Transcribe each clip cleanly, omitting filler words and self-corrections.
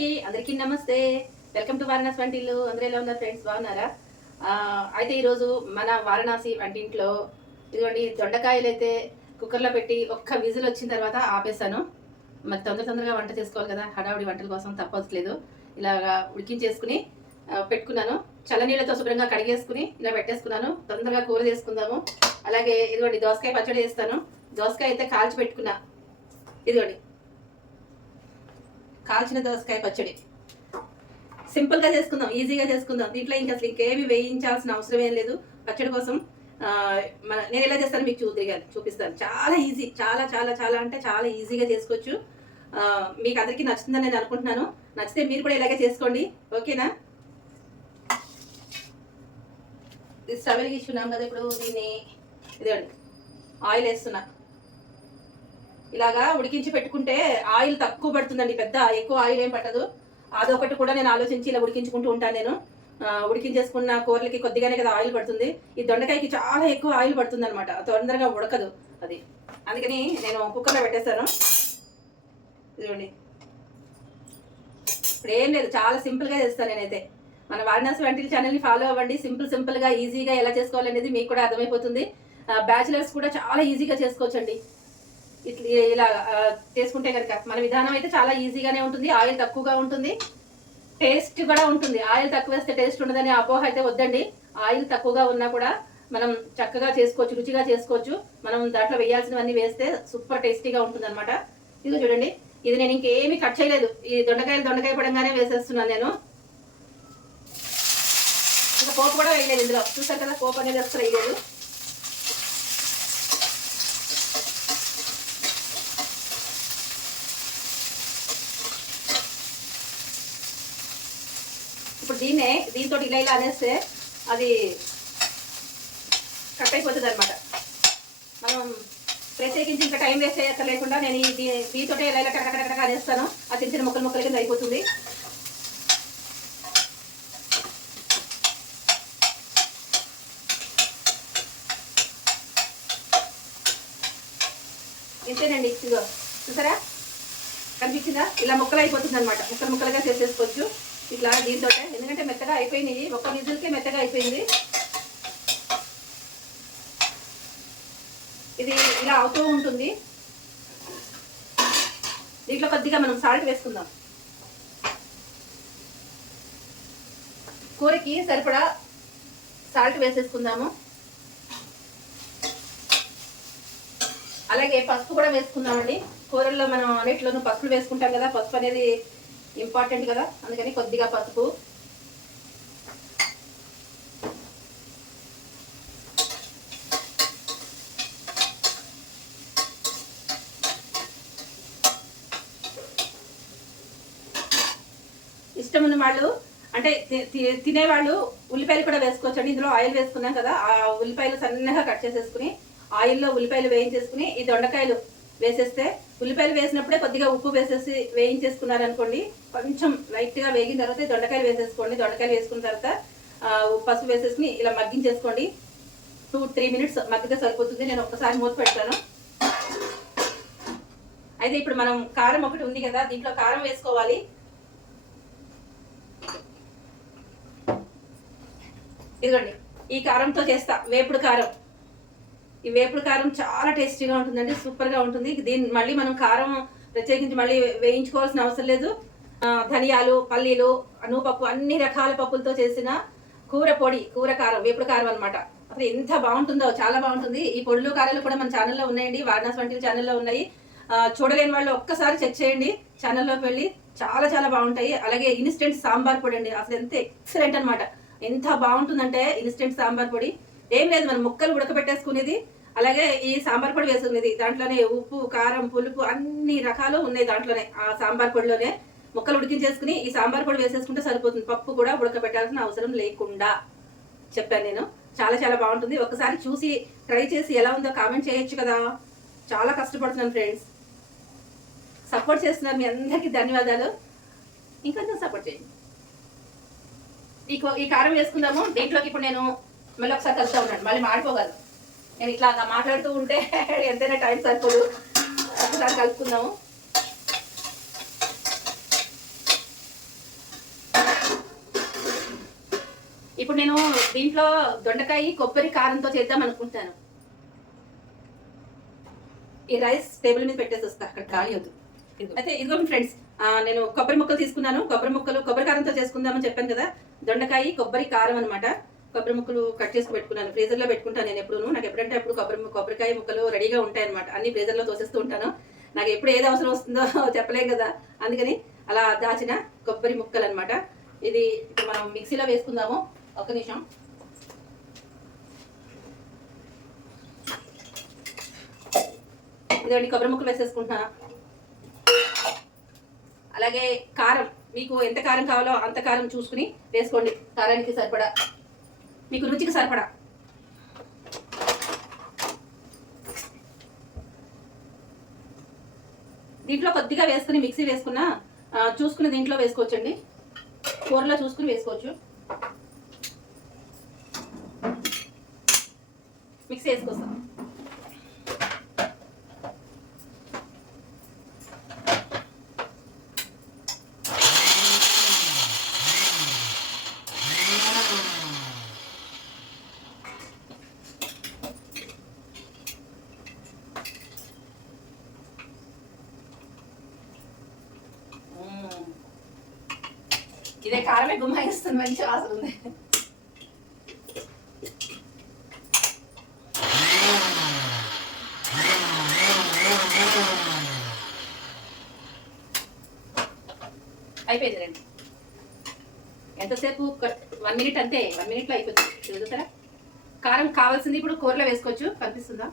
Hi అందరికీ నమస్తే. Welcome to Varanasi వంటిల్లు. అందరూ ఎలా ఉన్నారు ఫ్రెండ్స్, బాగున్నారా? అయితే ఈరోజు మన వారణాసి వంటింట్లో ఇదిగోండి దొండకాయలు అయితే కుక్కర్లో పెట్టి ఒక్క విజిల్ వచ్చిన తర్వాత ఆపేసాను. మరి తొందరగా వంట చేసుకోవాలి కదా, హడావుడి వంటల కోసం తప్పట్లేదు. ఇలాగా ఉడికించేసుకుని పెట్టుకున్నాను. చల్లనీళ్ళతో శుభ్రంగా కడిగేసుకుని ఇలా పెట్టేసుకున్నాను. తొందరగా కూర చేసుకుందాము. అలాగే ఇదిగోండి దోసకాయ పచ్చడి చేస్తాను. దోసకాయ అయితే కాల్చి పెట్టుకున్నా. ఇదిగోండి కాల్చిన దోసకాయ పచ్చడి సింపుల్గా చేసుకుందాం, ఈజీగా చేసుకుందాం. దీంట్లో ఇంకా అసలు ఇంకేమి వేయించాల్సిన అవసరం ఏం లేదు. పచ్చడి కోసం నేను ఎలా చేస్తాను మీకు చూపిస్తాను. చాలా ఈజీ, చాలా చాలా చాలా అంటే చాలా ఈజీగా చేసుకోవచ్చు. మీకు అందరికీ నచ్చుతుందని నేను అనుకుంటున్నాను. నచ్చితే మీరు కూడా ఇలాగే చేసుకోండి, ఓకేనా? స్టవ్ వెలిగించుకున్నాం కదా, ఇప్పుడు దీన్ని ఇదండి ఆయిల్ వేస్తున్నా. ఇలాగా ఉడికించి పెట్టుకుంటే ఆయిల్ తక్కువ పడుతుందండి, పెద్ద ఎక్కువ ఆయిల్ ఏం పట్టదు. అదొకటి కూడా నేను ఆలోచించి ఇలా ఉడికించుకుంటూ ఉంటాను. నేను ఉడికించేసుకున్న కూరలకి కొద్దిగానే కదా ఆయిల్ పడుతుంది. ఈ దొండకాయకి చాలా ఎక్కువ ఆయిల్ పడుతుంది అనమాట, తొందరగా ఉడకదు అది. అందుకని నేను కుక్కర్లో పెట్టేస్తాను. ఇదిగోండి ఇప్పుడు ఏం లేదు, చాలా సింపుల్గా చేస్తాను నేనైతే. మన వారణాసి వంటిల్ ఛానల్ని ఫాలో అవ్వండి. సింపుల్గా ఈజీగా ఎలా చేసుకోవాలనేది మీకు కూడా అర్థమైపోతుంది. బ్యాచిలర్స్ కూడా చాలా ఈజీగా చేసుకోవచ్చండి. ఇలా చేసుకుంటే కనుక మన విధానం అయితే చాలా ఈజీగానే ఉంటుంది. ఆయిల్ తక్కువగా ఉంటుంది, టేస్ట్ కూడా ఉంటుంది. ఆయిల్ తక్కువ వేస్తే టేస్ట్ ఉండదని అపోహ అయితే వద్దండి. ఆయిల్ తక్కువగా ఉన్నా కూడా మనం చక్కగా చేసుకోవచ్చు, రుచిగా చేసుకోవచ్చు. మనం దాంట్లో వేయాల్సినవన్నీ వేస్తే సూపర్ టేస్టీగా ఉంటుంది అనమాట. ఇదిగో చూడండి, ఇది నేను ఇంకేమీ కట్ చేయలేదు. ఈ దొండకాయ పడంగానే వేసేస్తున్నాను నేను. ఇంకా పోపు కూడా వేయలేదు ఇందులో. చూసారు కదా, పోపు అనేది అసలు వేయలేదు. ఇప్పుడు దీంతో ఇలా అనేస్తే అది కట్ అయిపోతుంది అనమాట. మనం ప్రత్యేకించి ఇంకా టైం వేస్ట్ అయ్యాక లేకుండా నేను దీంతో ఇలా కడకడకడక అనేస్తాను. ఆ చిన్న చిన్న ముక్కలు కింద అయిపోతుంది. ఇంతేనండి. ఇదిగో చూసారా, కనిపించిందా? ఇలా ముక్కలు అయిపోతుంది అనమాట. ముక్కలుగా చేసేసుకోవచ్చు ఇట్లా దీంతో. ఎందుకంటే మెత్తగా అయిపోయినాయి, ఒక్క విజిల్కే మెత్తగా అయిపోయింది. ఇది ఇలా అవుతూ ఉంటుంది. దీంట్లో కొద్దిగా మనం సాల్ట్ వేసుకుందాం. కూరకి సరిపడా సాల్ట్ వేసేసుకుందాము. అలాగే పసుపు కూడా వేసుకుందామండి. కూరల్లో మనం అన్నిట్లోనూ పసుపులు వేసుకుంటాం కదా, పసుపు అనేది ఇంపార్టెంట్ కదా, అందుకని కొద్దిగా పసుపు. ఇష్టం ఉన్న వాళ్ళు అంటే తినేవాళ్ళు ఉల్లిపాయలు కూడా వేసుకోవచ్చండి. ఇందులో ఆయిల్ వేసుకున్నాం కదా, ఆ ఉల్లిపాయలు సన్నగా కట్ చేసేసుకుని ఆయిల్లో ఉల్లిపాయలు వేయించేసుకుని ఈ దొండకాయలు వేసేస్తే, ఉల్లిపాయలు వేసినప్పుడే కొద్దిగా ఉప్పు వేసేసి వేయించేసుకున్నారనుకోండి, కొంచెం లైట్గా వేగిన తర్వాత దొండకాయలు వేసేసుకోండి. దొండకాయలు వేసుకున్న తర్వాత పసుపు వేసేసుకుని ఇలా మగ్గించేసుకోండి. 2-3 మినిట్స్ మగ్గితే సరిపోతుంది. నేను ఒక్కసారి మూత పెడతాను. అయితే ఇప్పుడు మనం కారం ఒకటి ఉంది కదా, దీంట్లో కారం వేసుకోవాలి. ఇదిగోండి, ఈ కారంతో చేస్తా వేపుడు కారం. ఈ వేపుడు కారం చాలా టేస్టీగా ఉంటుందండి, సూపర్గా ఉంటుంది. దీన్ని మళ్ళీ మనం కారం ప్రత్యేకించి మళ్ళీ వేయించుకోవాల్సిన అవసరం లేదు. ధనియాలు, పల్లీలు, అనుపప్పు, అన్ని రకాల పప్పులతో చేసిన కూర కారం, వేపుడు కారం అనమాట. అసలు ఎంత బాగుంటుందో, చాలా బాగుంటుంది. ఈ పొడులు కారాలు కూడా మన ఛానల్లో ఉన్నాయండి, వారణాసి వంటిల్ ఛానల్లో ఉన్నాయి. చూడలేని వాళ్ళు ఒక్కసారి చెక్ చేయండి ఛానల్లోకి వెళ్ళి, చాలా చాలా బాగుంటాయి. అలాగే ఇన్స్టెంట్ సాంబార్ పొడి అండి, అసలు ఎంత ఎక్సలెంట్ అనమాట. ఎంత బాగుంటుందంటే ఇన్స్టెంట్ సాంబార్ పొడి ఏం లేదు, మనం ముక్కలు ఉడకబెట్టేసుకునేది, అలాగే ఈ సాంబార్ పొడి వేసుకునేది. దాంట్లోనే ఉప్పు, కారం, పులుపు అన్ని రకాలు ఉన్నాయి దాంట్లోనే. ఆ సాంబార్ పొడిలోనే ముక్కలు ఉడికించేసుకుని ఈ సాంబార్ పొడి వేసేసుకుంటే సరిపోతుంది. పప్పు కూడా ఉడకబెట్టాల్సిన అవసరం లేకుండా చెప్పాను నేను. చాలా చాలా బాగుంటుంది. ఒకసారి చూసి ట్రై చేసి ఎలా ఉందో కామెంట్ చేయొచ్చు కదా. చాలా కష్టపడుతున్నాను ఫ్రెండ్స్, సపోర్ట్ చేస్తున్నారు. మీ అందరికీ ధన్యవాదాలు. ఇంకొంచెం సపోర్ట్ చేయండి. ఈ కారం వేసుకుందాము. దీంట్లోకి ఇప్పుడు నేను మళ్ళీ ఒకసారి కలుస్తూ ఉన్నాను, మళ్ళీ మాడిపోగలను. నేను ఇట్లా మాట్లాడుతూ ఉంటే ఎంతైనా టైం సరిపోదు. ఒకసారి కలుపుకుందాము. ఇప్పుడు నేను దీంట్లో దొండకాయ కొబ్బరి కారంతో చేద్దాం అనుకుంటాను. ఈ రైస్ టేబుల్ మీద పెట్టేసి వస్తా, అక్కడ ఖాళీ అవుతుంది. అయితే ఇదిగో ఫ్రెండ్స్, నేను కొబ్బరి ముక్కలు తీసుకున్నాను. కొబ్బరి కారంతో చేసుకుందామని చెప్పాను కదా. దొండకాయ కొబ్బరి కారం అనమాట. కొబ్బరి ముక్కలు కట్ చేసి పెట్టుకున్నాను. ఫ్రీజర్లో పెట్టుకుంటాను నేను ఎప్పుడు. నాకు ఎప్పుడంటే అప్పుడు కొబ్బరికాయ ముక్కలు రెడీగా ఉంటాయి అనమాట. అన్ని ఫ్రీజర్లో తోసేస్తూ ఉంటాను. నాకు ఎప్పుడు ఏది అవసరం వస్తుందో చెప్పలేం కదా, అందుకని అలా దాచిన కొబ్బరి ముక్కలు అనమాట. ఇది ఇప్పుడు మనం మిక్సీలో వేసుకుందాము. ఒక్క నిమిషం. ఇదండి కొబ్బరి ముక్కలు వేసేసుకుంటున్నా. అలాగే కారం, మీకు ఎంత కారం కావాలో అంత కారం చూసుకుని వేసుకోండి. కారానికి సరిపడా, మీకు రుచికి సరిపడా. దీంట్లో కొద్దిగా వేసుకుని మిక్సీ వేసుకున్నా చూసుకుని దీంట్లో వేసుకోవచ్చండి. కూరలో చూసుకుని వేసుకోవచ్చు. మిక్సీ వేసుకొస్తాం. ఇదే కారమే గుమ్మాయిస్తుంది, మంచి వాసన ఉంది. అయిపోయింది రండి. ఎంతసేపు? 1 మినిట్ అంతే. 1 మినిట్లో అయిపోతుంది. చూసారా? కారం కావాల్సింది ఇప్పుడు కూరలో వేసుకోవచ్చు. కనిపిస్తుందా?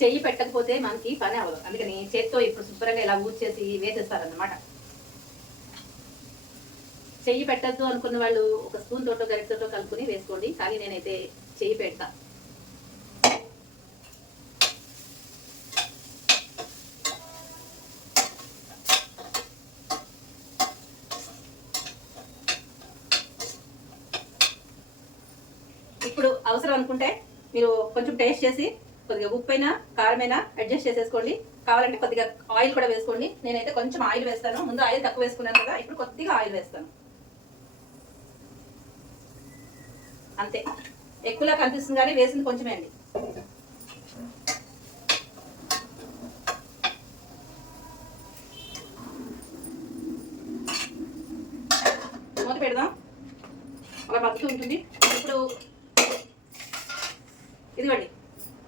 చెయ్యి పెట్టకపోతే మనకి పని అవ్వదు. అందుకని చేత్తో ఇప్పుడు శుభ్రంగా ఇలా ఊడ్చేసి వేసేస్తారన్నమాట. చెయ్యి పెట్టద్దు అనుకున్న వాళ్ళు ఒక స్పూన్ తోటో గరిటెతో కలుపుకొని వేసుకోండి. కానీ నేనైతే చెయ్యి పెడతా. ఇప్పుడు అవసరం అనుకుంటే మీరు కొంచెం టేస్ట్ చేసి కొద్దిగా ఉప్పైనా కారమైనా అడ్జస్ట్ చేసేసుకోండి. కావాలంటే కొద్దిగా ఆయిల్ కూడా వేసుకోండి. నేనైతే కొంచెం ఆయిల్ వేస్తాను. ముందు ఆయిల్ తక్కువ వేసుకున్నాను కదా, ఇప్పుడు కొద్దిగా ఆయిల్ వేస్తాను అంతే. ఎక్కువలా కనిపిస్తుంది కానీ వేసింది కొంచెమే అండి. మూత పెడదాం, అలా మగ్గుతూ ఉంటుంది. ఇప్పుడు ఇదిగోండి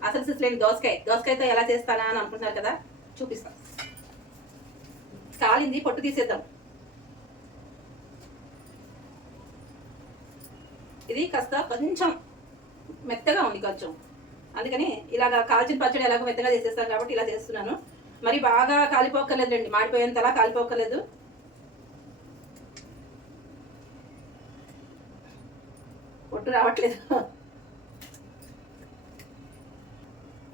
అసలు సిస్లేని దోసకాయతో ఎలా చేస్తానా అని అనుకుంటున్నారు కదా, చూపిస్తాం. కాలింది, పొట్టు తీసేద్దాం. ఇది కాస్త కొంచెం మెత్తగా ఉంది కొంచెం, అందుకని ఇలాగ కాల్చిన పచ్చడి ఎలాగో మెత్తగా చేసేస్తాను కాబట్టి ఇలా చేస్తున్నాను. మరి బాగా కాలిపోక్కర్లేదండి, మాడిపోయేంతలా కాలిపోక్కర్లేదు. పొట్టు రావట్లేదు,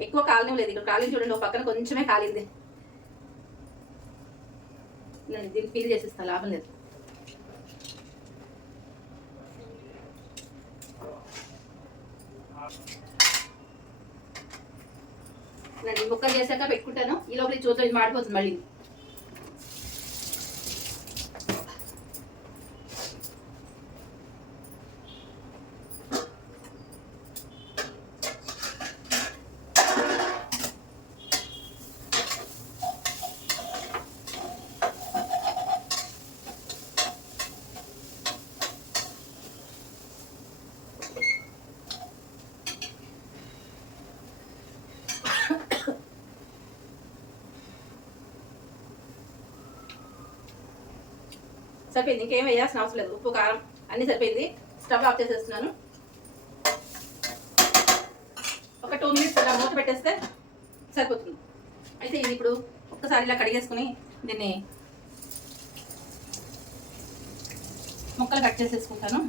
ఎక్కువ కాలనే లేదు. ఇక్కడ కాలింది చూడండి, ఒక పక్కన కొంచెమే కాలింది. నేను దీన్ని ఫీల్ చేసేస్తాను, లాభం లేదు. నేను ముక్కలు చేశాక పెట్టుకుంటాను. ఈ లోపల చూద్దాం, ఇది మాడిపోతుంది మళ్ళీ. సరిపోయింది, ఇంకేం వేయాల్సిన అవసరం లేదు. ఉప్పు కారం అన్నీ సరిపోయింది. స్టవ్ ఆఫ్ చేసేస్తున్నాను. ఒక 2 మినిట్స్ ఇలా మూత పెట్టేస్తే సరిపోతుంది. అయితే ఇది ఇప్పుడు ఒక్కసారి ఇలా కడిగేసుకుని దీన్ని ముక్కలు కట్ చేసేసుకుంటాను.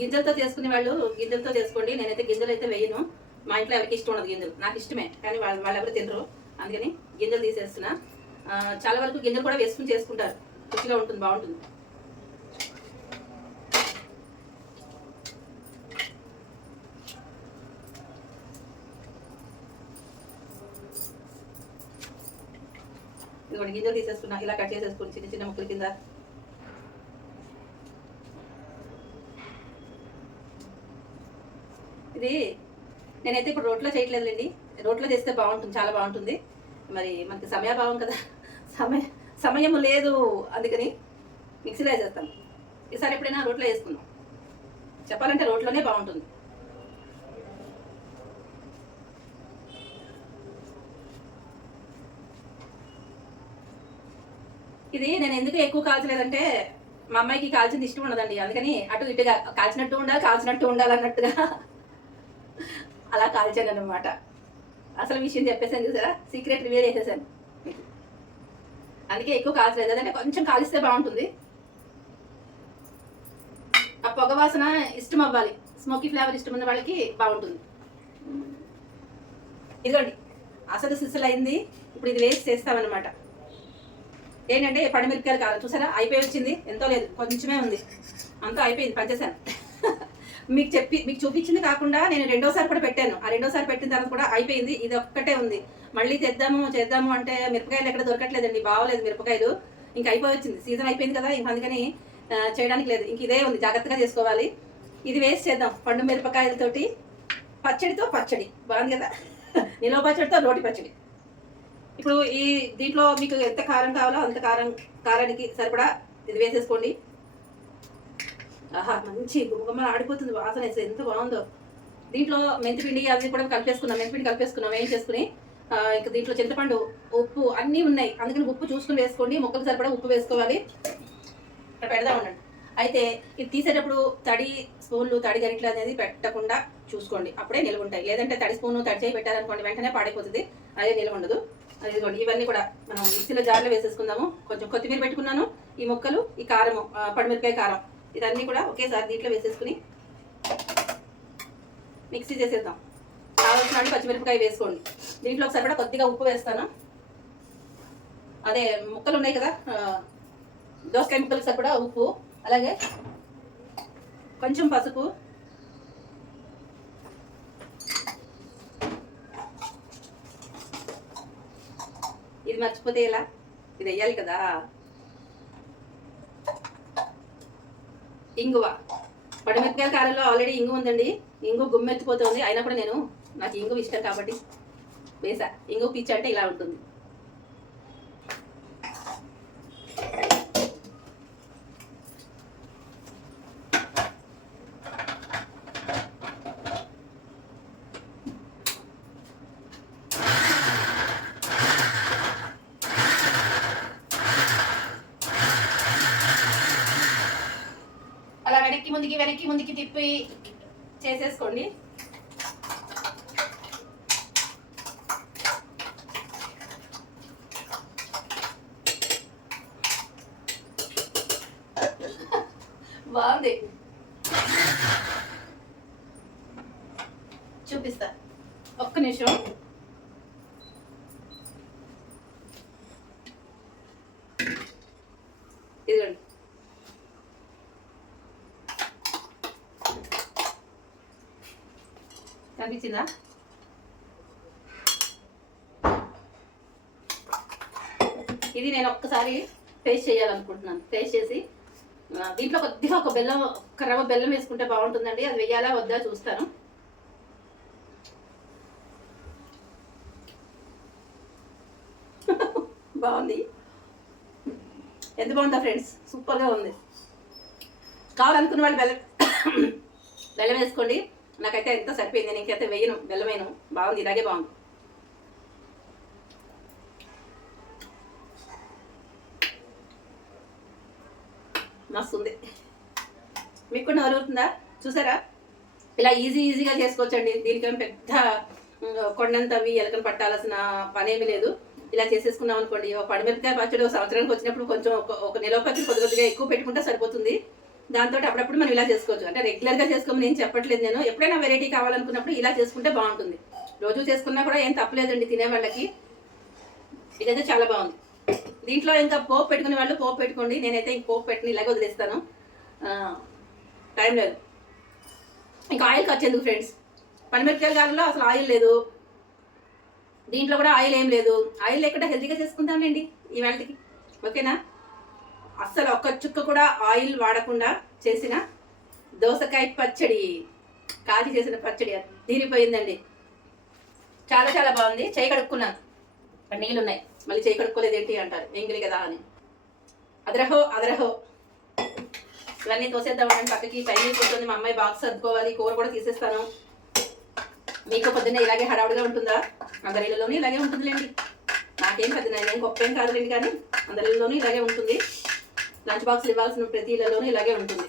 గింజలతో చేసుకునే వాళ్ళు గింజలతో చేసుకోండి. నేనైతే గింజలు అయితే వేయను. మా ఇంట్లో ఎవరికి ఇష్టం ఉండదు గింజలు. నాకు ఇష్టమే, కానీ వాళ్ళు ఎవరు తినరు. అందుకని గింజలు తీసేస్తున్నా. చాలా వరకు గింజలు కూడా వేసుకుని చేసుకుంటారు, రుచిగా ఉంటుంది, బాగుంటుంది. ఇదిగోండి గింజలు తీసేసుకున్నా. ఇలా కట్ చేసేసుకుని చిన్న చిన్న ముక్కల కింద. ఇది నేనైతే ఇప్పుడు రోట్లో చేయట్లేదులేండి. రోట్లో చేస్తే బాగుంటుంది, చాలా బాగుంటుంది. మరి మనకి సమయాభావం కదా, సమయము లేదు, అందుకని మిక్సీలో వేసేస్తాను. ఈసారి ఎప్పుడైనా రోట్లో వేసుకుందాం. చెప్పాలంటే రోట్లోనే బాగుంటుంది. ఇది నేను ఎందుకు ఎక్కువ కాల్చలేదంటే మా అమ్మాయికి కాల్చింది ఇష్టం ఉండదండి. అందుకని అటు ఇటుగా కాల్చినట్టు ఉండాలన్నట్టుగా అలా కాల్చాను అనమాట. అసలు విషయం చెప్పేసాను చూసారా, సీక్రెట్ రివీల్ చేసేసాను. అందుకే ఎక్కువ కాల్చలేదు, అదంటే కొంచెం కాలిస్తే బాగుంటుంది. ఆ పొగ వాసన ఇష్టం అవ్వాలి, స్మోకీ ఫ్లేవర్ ఇష్టం ఉన్న వాళ్ళకి బాగుంటుంది. ఇదిగోండి అసలు సిస్సులు అయింది. ఇప్పుడు ఇది వేస్ట్ చేస్తామన్నమాట. ఏంటంటే పడిమిరపకాయలు కారం చూసారా, అయిపోయి వచ్చింది. ఎంతో లేదు, కొంచెమే ఉంది, అంతా అయిపోయింది, పంచేసాను. మీకు చూపించింది కాకుండా నేను రెండోసారి కూడా పెట్టాను. ఆ రెండోసారి పెట్టిన తర్వాత కూడా అయిపోయింది. ఇది ఒక్కటే ఉంది. మళ్ళీ చేద్దాము అంటే మిరపకాయలు ఎక్కడ దొరకట్లేదండి, బాగోలేదు మిరపకాయలు. ఇంకా అయిపోయి వచ్చింది, సీజన్ అయిపోయింది కదా, ఇంక అందుకని చేయడానికి లేదు. ఇంక ఇదే ఉంది, జాగ్రత్తగా చేసుకోవాలి. ఇది వేస్ట్ చేద్దాం. పండు మిరపకాయలతోటి పచ్చడి బాగుంది కదా, నిలవ పచ్చడితో రోటి పచ్చడి. ఇప్పుడు దీంట్లో మీకు ఎంత కారం కావాలో అంత కారానికి సరిపడా ఇది వేసేసుకోండి. ఆహా, మంచి గుమ్మగుమ్మలు ఆడిపోతుంది, వాసన వేస్తే ఎంత బాగుందో. దీంట్లో మెంతిపిండి అవి కూడా మెంతిపిండి కలిపేసుకున్నాం, వేయించేసుకుని. ఇంకా దీంట్లో చింతపండు, ఉప్పు అన్నీ ఉన్నాయి. అందుకని ఉప్పు చూసుకుని వేసుకోండి. ముక్కలు సరిపడా ఉప్పు వేసుకోవాలి. ఇక్కడ పెడదా ఉండండి. అయితే ఇది తీసేటప్పుడు తడి స్పూన్లు, తడి గరిటలు అనేది పెట్టకుండా చూసుకోండి, అప్పుడే నిల్వ ఉంటాయి. లేదంటే తడి స్పూన్, తడి చేయి పెట్టారనుకోండి, వెంటనే పాడైపోతుంది, అదే నిల్వ ఉండదు. అదిగోండి ఇవన్నీ కూడా మనం మిక్సీలో జార్లో వేసేసుకుందాము. కొంచెం కొత్తిమీర పెట్టుకున్నాను, ఈ ముక్కలు, ఈ కారము, పడిమిరపకాయ కారం, ఇదన్నీ కూడా ఒకేసారి దీంట్లో వేసేసుకుని మిక్సీ చేసేద్దాం. కావాల్సిన పచ్చిమిరపకాయ వేసుకోండి. దీంట్లో సరిపడా కొద్దిగా ఉప్పు వేస్తాను. అదే ముక్కలు ఉన్నాయి కదా, దోసకాయ ముక్కలకు సరిపడా ఉప్పు, అలాగే కొంచెం పసుపు, ఇది మర్చిపోతే ఎలా, ఇది వేయాలి కదా, ఇంగువ. పడిమిరపకాయల కారంలో ఆల్రెడీ ఇంగు ఉందండి. ఇంగు గుమ్మెత్తిపోతుంది, అయినా కూడా నాకు ఇంగు ఇష్టం కాబట్టి వేసా. ఇంగు పిచ్చి అంటే ఇలా ఉంటుంది. వెనక్కి ముందుకి తిప్పి చేసేసుకోండి. బాగుంది, చూపిస్తా ఒక్క నిమిషం. ఇదిగోండి, కనిపించిందా? ఇది నేను ఒక్కసారి పేస్ట్ చేయాలనుకుంటున్నాను. పేస్ట్ చేసి దీంట్లో కొద్దిగా ఒక రవ్వ బెల్లం వేసుకుంటే బాగుంటుందండి. అది వెయ్యాలా వద్దా చూస్తాను. బాగుంది, ఎంత బాగుందా ఫ్రెండ్స్, సూపర్గా ఉంది. కావాలనుకున్న వాళ్ళు బెల్లం వేసుకోండి. నాకైతే ఎంత సరిపోయింది, నేను ఇంకైతే వేయను, బెల్లం వేయను. బాగుంది, ఇలాగే బాగుంది. మస్తు ఉంది. మీకు కూడా నరుగుతుందా? చూసారా, ఇలా ఈజీగా చేసుకోవచ్చండి. దీనికేమో పెద్ద కొండంతవి ఎలకలు పట్టాల్సిన పనేమి లేదు. ఇలా చేసేసుకున్నాం అనుకోండి, ఒక పడిమిరపకాయ పచ్చడి సంవత్సరానికి వచ్చినప్పుడు కొంచెం ఒక నిలవ పచ్చడి కొద్దిగా ఎక్కువ పెట్టుకుంటే సరిపోతుంది. దాంతో అప్పుడప్పుడు మనం ఇలా చేసుకోవచ్చు. అంటే రెగ్యులర్గా చేసుకోమని ఏం చెప్పట్లేదు నేను. ఎప్పుడైనా వెరైటీ కావాలనుకున్నప్పుడు ఇలా చేసుకుంటే బాగుంటుంది. రోజు చేసుకున్నా కూడా ఏం తప్పలేదండి తినే వాళ్ళకి. ఇదైతే చాలా బాగుంది. దీంట్లో ఇంకా పోపు పెట్టుకునే వాళ్ళు పోపు పెట్టుకోండి. నేనైతే ఇంక పోపు పెట్టిన ఇలాగ వదిలేస్తాను, టైం లేదు. ఇంకా ఆయిల్ ఖర్చు ఎందుకు ఫ్రెండ్స్, పనిమిరపకాయల కాలంలో అసలు ఆయిల్ లేదు, దీంట్లో కూడా ఆయిల్ ఏం లేదు. ఆయిల్ లేకుండా హెల్తీగా చేసుకుందాంలేండి ఈ వేళకి, ఓకేనా. అస్సలు ఒక్క చుక్క కూడా ఆయిల్ వాడకుండా చేసిన దోసకాయ పచ్చడి, కాచి చేసిన పచ్చడి తీరిపోయిందండి. చాలా చాలా బాగుంది. చేయి కడుక్కున్నాను, నీళ్ళు ఉన్నాయి, మళ్ళీ చేయి కడుక్కోలేదు ఏంటి అంటారు, ఎంగిలి కదా అని. అదరహో అదరహో ఇవన్నీ తోసేద్దామని పక్కకి. టైం అయిపోతుంది, మా అమ్మాయి బాక్స్ సర్దుకోవాలి, కూర కూడా తీసేస్తాను. మీకు పొద్దున్నే ఇలాగే హడావుడిగా ఉంటుందా? అందరి ఇళ్ళలోనూ ఇలాగే ఉంటుందిలేండి. నాకేం పెద్ద నేనేం గొప్ప ఏం కాదులేండి, కానీ అందరి ఇళ్ళలోనూ ఇలాగే ఉంటుంది. లంచ్ బాక్స్లు ఇవ్వాల్సిన ప్రతి ఇళ్ళలోనూ ఇలాగే ఉంటుంది.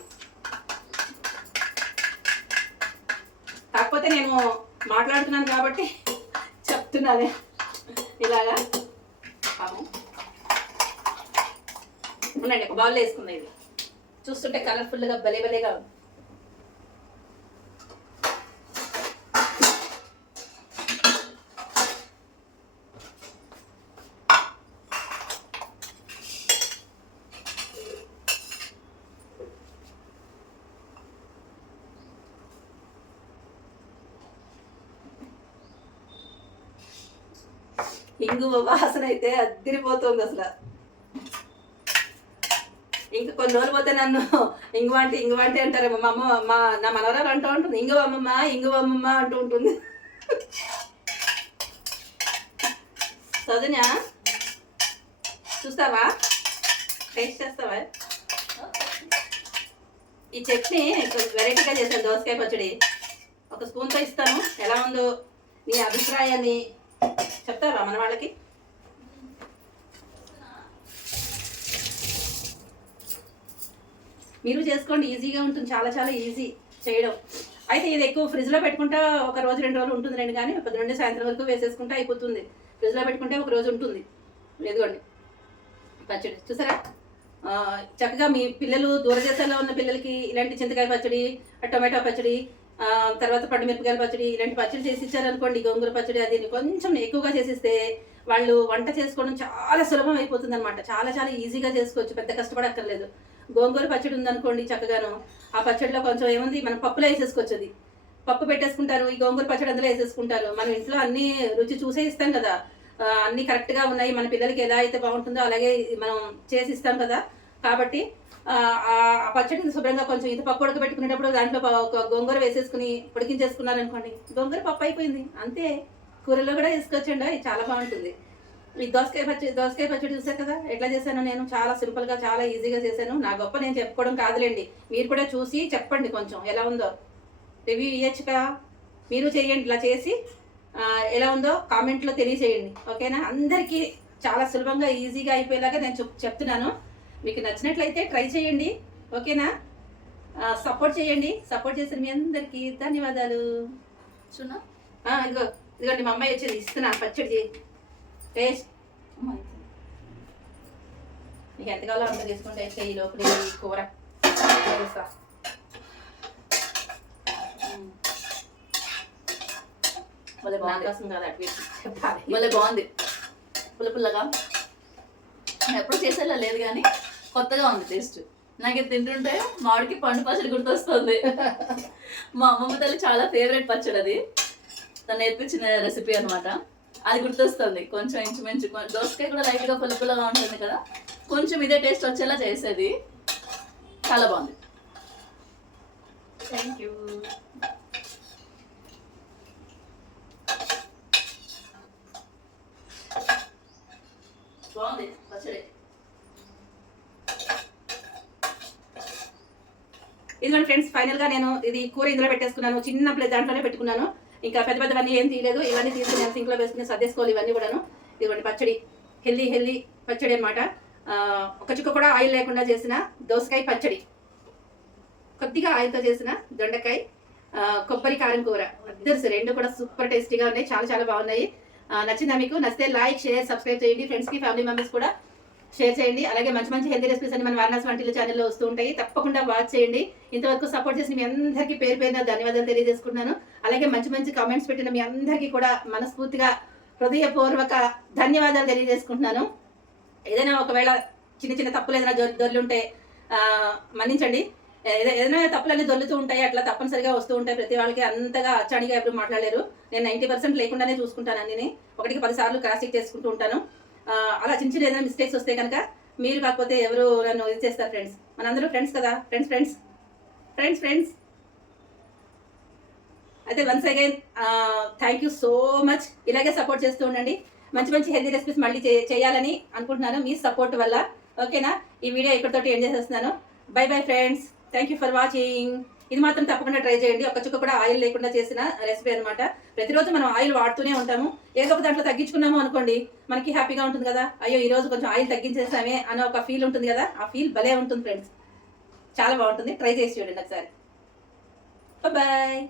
కాకపోతే నేను మాట్లాడుతున్నాను కాబట్టి చెప్తున్నానే ఇలాగా. ఉండండి, ఒక బౌల్లో వేసుకుందాం. ఇది చూస్తుంటే కలర్ఫుల్గా భలే భలేగా ఉంది. ఇంగువ వాసన అయితే అద్దిరిపోతుంది అసలు. ఇంకా కొన్ని రోజులు పోతే నన్ను ఇంగువ అంటే అంటారేమో. మా అమ్మ నా మనవరాలు అంటూ ఉంటుంది, ఇంగువ అమ్మమ్మ అంటూ ఉంటుంది. చదువునా చూస్తావా, టేస్ట్ చేస్తావా? ఈ చట్నీ వెరైటీగా చేశాను, దోసకాయ పచ్చడి. ఒక స్పూన్తో ఇస్తాను, ఎలా ఉందో నీ అభిప్రాయాన్ని చెప్తావా మన వాళ్ళకి? మీరు చేసుకోండి, ఈజీగా ఉంటుంది, చాలా చాలా ఈజీ చేయడం. అయితే ఇది ఎక్కువ ఫ్రిడ్జ్లో పెట్టుకుంటా ఒక రోజు 2 రోజులు ఉంటుంది రండి, కానీ పొద్దు నుండి సాయంత్రం వరకు వేసేసుకుంటే అయిపోతుంది. ఫ్రిడ్జ్లో పెట్టుకుంటే ఒక రోజు ఉంటుంది. ఎదుగోండి పచ్చడి చూసారా, చక్కగా మీ పిల్లలు దూరదేశాల్లో ఉన్న పిల్లలకి ఇలాంటి చింతకాయ పచ్చడి, టొమాటో పచ్చడి, తర్వాత పండుమిరపకాయల పచ్చడి, ఇలాంటి పచ్చడి చేసి ఇచ్చారనుకోండి, గోంగూర పచ్చడి, అది కొంచెం ఎక్కువగా చేసిస్తే వాళ్ళు వంట చేసుకోవడం చాలా సులభం అయిపోతుంది అనమాట. చాలా చాలా ఈజీగా చేసుకోవచ్చు, పెద్ద కష్టపడక్కర్లేదు. గోంగూర పచ్చడి ఉందనుకోండి, చక్కగాను ఆ పచ్చడిలో కొంచెం ఏముంది, మనం పప్పులో వేసేసుకోవచ్చు. అది పప్పు పెట్టేసుకుంటారు, ఈ గోంగూర పచ్చడి అందులో వేసేసుకుంటారు. మనం ఇంట్లో అన్ని రుచి చూసే ఇస్తాం కదా, అన్నీ కరెక్ట్గా ఉన్నాయి, మన పిల్లలకి ఎలా అయితే బాగుంటుందో అలాగే మనం చేసి ఇస్తాం కదా. కాబట్టి ఆ పచ్చడిని శుభ్రంగా కొంచెం ఇంత పప్పు ఉడకబెట్టుకునేటప్పుడు దాంట్లో ఒక గోంగూర వేసేసుకుని ఉడికించేసుకున్నారనుకోండి, గోంగూర పప్పు అయిపోయింది అంతే. కూరలో కూడా వేసుకోవచ్చండి, చాలా బాగుంటుంది. ఈ దోసకాయ పచ్చడి చూసారు కదా ఎట్లా చేశాను నేను, చాలా సింపుల్గా చాలా ఈజీగా చేశాను. నా గొప్ప నేను చెప్పుకోవడం కాదులేండి, మీరు కూడా చూసి చెప్పండి కొంచెం ఎలా ఉందో, రివ్యూ ఇవ్వచ్చుగా. మీరు చేయండి, ఇలా చేసి ఎలా ఉందో కామెంట్లో తెలియచేయండి, ఓకేనా. అందరికీ చాలా సులభంగా ఈజీగా అయిపోయేలాగా నేను చెప్తున్నాను. మీకు నచ్చినట్లయితే ట్రై చేయండి, ఓకేనా. సపోర్ట్ చేయండి, సపోర్ట్ చేసిన మీ అందరికీ ధన్యవాదాలు. చూనా ఇదిగోండి మా అమ్మాయి వచ్చింది, ఇస్తున్నాను పచ్చడి టేస్ట్. నీకు ఎంత కావాలో అంత తీసుకుంటే ఈ లోపల కూర భలే బాగుంది కదా, అటు చెప్పాలి. భలే బాగుంది, పుల్లగా. ఎప్పుడు చేసేలా లేదు కానీ కొత్తగా ఉంది టేస్ట్. నాకు ఇది తింటుంటే మామిడికి పండు పచ్చడి గుర్తొస్తుంది. మా అమ్మమ్మ తల్లి చాలా ఫేవరెట్ పచ్చడి, అది తను నేర్పించిన రెసిపీ అనమాట. అది గుర్తొస్తుంది కొంచెం, ఇంచుమించు. దోసకాయ కూడా లైట్గా పుల్లగా ఉంటుంది కదా, కొంచెం ఇదే టేస్ట్ వచ్చేలా చేసేది. చాలా బాగుంది, థ్యాంక్ యూ. బాగుంది పచ్చడి. ఇదిగోండి ఫ్రెండ్స్, ఫైనల్గా నేను ఇది కూర ఇందులో పెట్టేసుకున్నాను, చిన్న ప్లేట్ దాంట్లోనే పెట్టుకున్నాను. ఇంకా పెద్దవన్నీ ఏం తీయలేదు, ఇవన్నీ తీసుకుని నేను సింక్లో వేసుకుని సర్దేసుకోవాలి ఇవన్నీ కూడాను. ఇదిగోండి పచ్చడి, హెల్దీ పచ్చడి అనమాట. ఒక చుక్క కూడా ఆయిల్ లేకుండా చేసిన దోసకాయ పచ్చడి, కొద్దిగా ఆయిల్తో చేసిన దొండకాయ, కొబ్బరి కారం కూర, అద్దర్స్ రెండు కూడా సూపర్ టేస్టీగా ఉన్నాయి, చాలా చాలా బాగున్నాయి. నచ్చిందా మీకు? నచ్చితే లైక్, షేర్, సబ్స్క్రైబ్ చేయండి. ఫ్రెండ్స్కి, ఫ్యామిలీ మెంబర్స్ కూడా షేర్ చేయండి. అలాగే మంచి మంచి హెల్తీ రెసిపీస్ అని మన వారణాసి వంటిల ఛానల్లో వస్తూ ఉంటాయి. తప్పకుండా వాచ్ చేయండి. ఇంతవరకు సపోర్ట్ చేసిన మీ అందరికీ పేరు పేరున ధన్యవాదాలు తెలియజేసుకుంటున్నాను. అలాగే మంచి మంచి కామెంట్స్ పెట్టిన మీ అందరికీ కూడా మనస్ఫూర్తిగా హృదయపూర్వక ధన్యవాదాలు తెలియజేసుకుంటున్నాను. ఏదైనా ఒకవేళ చిన్న చిన్న తప్పులు ఏదైనా దొర్లుంటే మన్నించండి. ఏదైనా తప్పులన్నీ దొల్లుతూ ఉంటాయి, అట్లా తప్పనిసరిగా వస్తూ ఉంటాయి. ప్రతి వాళ్ళకి అంతగా అచ్చాడిగా ఎప్పుడు మాట్లాడలేరు. నేను 90% లేకుండానే చూసుకుంటాను అన్ని. 1కి 10 సార్లు క్రాస్ చెక్ చేసుకుంటూ ఉంటాను. అలా చిన్న చిన్న ఏదైనా మిస్టేక్స్ వస్తే కనుక మీరు కాకపోతే ఎవరు నన్ను ఇది చేస్తారు ఫ్రెండ్స్. మనందరూ ఫ్రెండ్స్ కదా, ఫ్రెండ్స్. అయితే once again thank you so much. ఇలాగే సపోర్ట్ చేస్తూ ఉండండి. మంచి మంచి హెల్తీ రెసిపీస్ మళ్ళీ చేయాలని అనుకుంటున్నాను మీ సపోర్ట్ వల్ల. ఓకేనా? ఈ వీడియో ఇక్కడితోటి ఎండ్ చేసేస్తున్నాను. Bye friends. Thank you for watching. ఇది మాత్రం తప్పకుండా ట్రై చేయండి. ఒక చుక్క కూడా ఆయిల్ లేకుండా చేసిన రెసిపీ అనమాట. ప్రతిరోజు మనం ఆయిల్ వాడుతూనే ఉంటాము. ఏదో ఒక దాంట్లో తగ్గించుకున్నాము అనుకోండి, మనకి హ్యాపీగా ఉంటుంది కదా. అయ్యో ఈ రోజు కొంచెం ఆయిల్ తగ్గించేసామే అనే ఒక ఫీల్ ఉంటుంది కదా. ఆ ఫీల్ భలే ఉంటుంది ఫ్రెండ్స్. చాలా బాగుంటుంది. ట్రై చేసి చూడండి ఒకసారి. బాయ్.